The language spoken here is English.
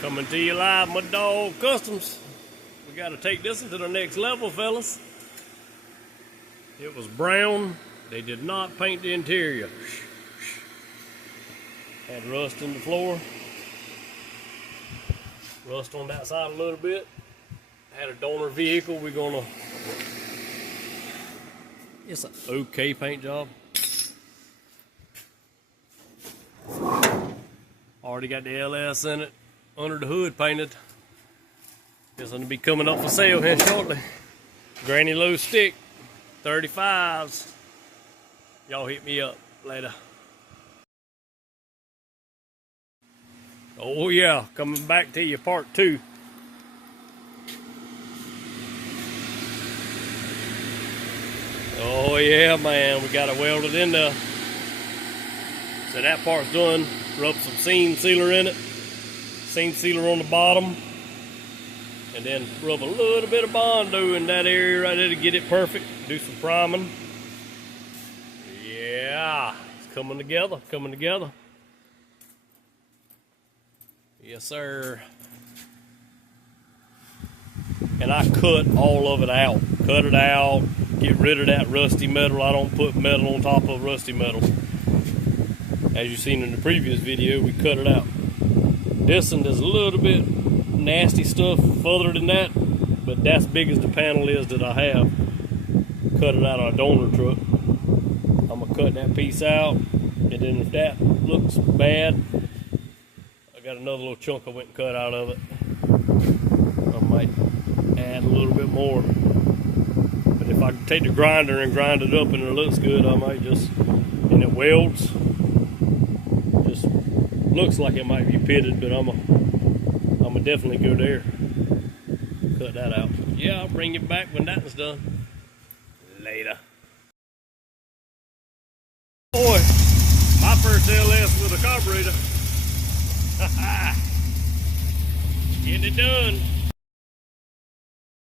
Coming to you live, my dog customs. We got to take this one to the next level, fellas. It was brown. They did not paint the interior. Had rust in the floor. Rust on that side a little bit. Had a donor vehicle. We're gonna. It's an okay paint job. Already got the LS in it. Under the hood painted. It's gonna be coming up for sale here shortly. Granny low stick, 35s. Y'all hit me up later. Oh yeah, coming back to you, part 2. Oh yeah, man, we got it welded in there. So that part's done. Rub some seam sealer in it. Seam sealer on the bottom. And then rub a little bit of Bondo in that area right there to get it perfect. Do some priming. Yeah, it's coming together, coming together. Yes, sir. And I cut all of it out. Cut it out. Get rid of that rusty metal. I don't put metal on top of rusty metal. As you've seen in the previous video, we cut it out. This one, there's a little bit nasty stuff further than that, but that's as big as the panel is that I have. Cut it out of a donor truck. I'm gonna cut that piece out, and then if that looks bad, I got another little chunk I went and cut out of it. I might add a little bit more. But if I can take the grinder and grind it up and it looks good, I might just, and it welds. Just looks like it might be pitted, but I'm gonna definitely go there. Cut that out. Yeah, I'll bring you back when that one's done. Later. Boy, my first LS with a carburetor. Getting it done.